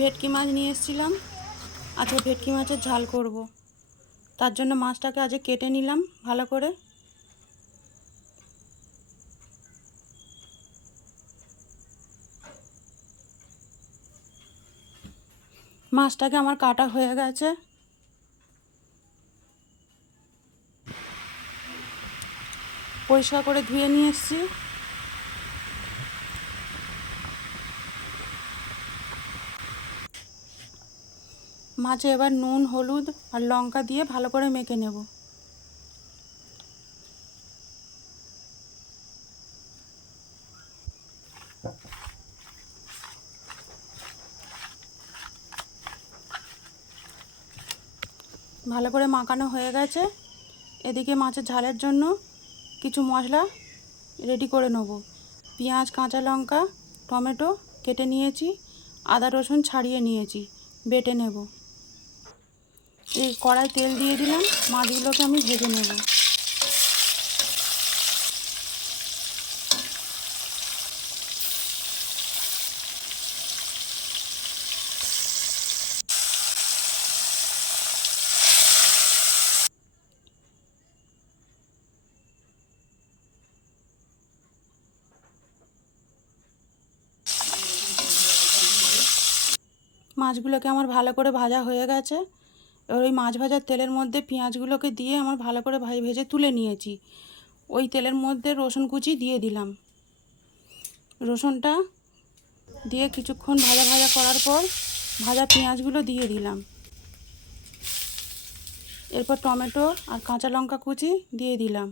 ভেটকি মাছ নিয়ে এসেছিলাম। আজকে ভেটকি মাছের ঝাল করব। তার জন্য মাছটাকে আজকে কেটে নিলাম ভালো করে। মাছটাকে আমার কাটা হয়ে গেছে। পরিষ্কার করে ধুয়ে নিয়ে এসেছি। মাছে এবার নুন, হলুদ আর লঙ্কা দিয়ে ভালো করে মেখে নেব। ভালো করে মাখানো হয়ে গেছে। এদিকে মাছের ঝালের জন্য কিছু মশলা রেডি করে নেব। পেঁয়াজ, কাঁচা লঙ্কা, টমেটো কেটে নিয়েছি, আদা রসুন ছাড়িয়ে নিয়েছি, বেটে নেব। এই কড়াই তেল দিয়ে দিলাম, মাছগুলোকে আমি ভেজে নেব। মাছগুলোকে আমার ভালো করে ভাজা হয়ে গেছে। এবার ওই মাছ ভাজার তেলের মধ্যে পেঁয়াজগুলোকে দিয়ে আমার ভালো করে ভেজে তুলে নিয়েছি। ওই তেলের মধ্যে রসুন কুচি দিয়ে দিলাম। রসুনটা দিয়ে কিছুক্ষণ ভাজা ভাজা করার পর ভাজা পেঁয়াজগুলো দিয়ে দিলাম। এরপর টমেটো আর কাঁচা লঙ্কা কুচি দিয়ে দিলাম।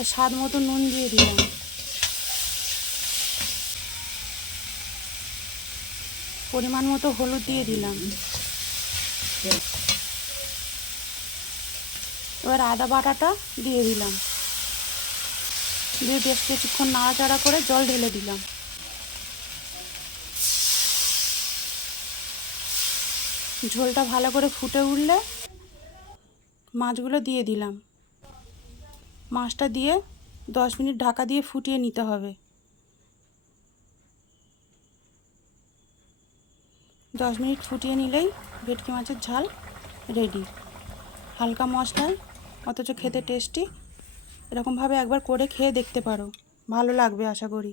আর স্বাদ মতো নুন দিয়ে দিলাম। পরিমাণ মতো হলুদ দিয়ে দিলাম। এবার আদা বাটাটা দিয়ে দিলাম, দিয়ে বেশ কিছুক্ষণ নাড়াচাড়া করে জল ঢেলে দিলাম। ঝোলটা ভালো করে ফুটে উঠলে মাছগুলো দিয়ে দিলাম। মাছটা দিয়ে 10 মিনিট ঢাকা দিয়ে ফুটিয়ে নিতে হবে। 10 মিনিট ফুটিয়ে নিলেই ভেটকি মাছের ঝাল রেডি। হালকা মশলায় অথচ খেতে টেস্টি। এরকমভাবে একবার করে খেয়ে দেখতে পারো, ভালো লাগবে আশা করি।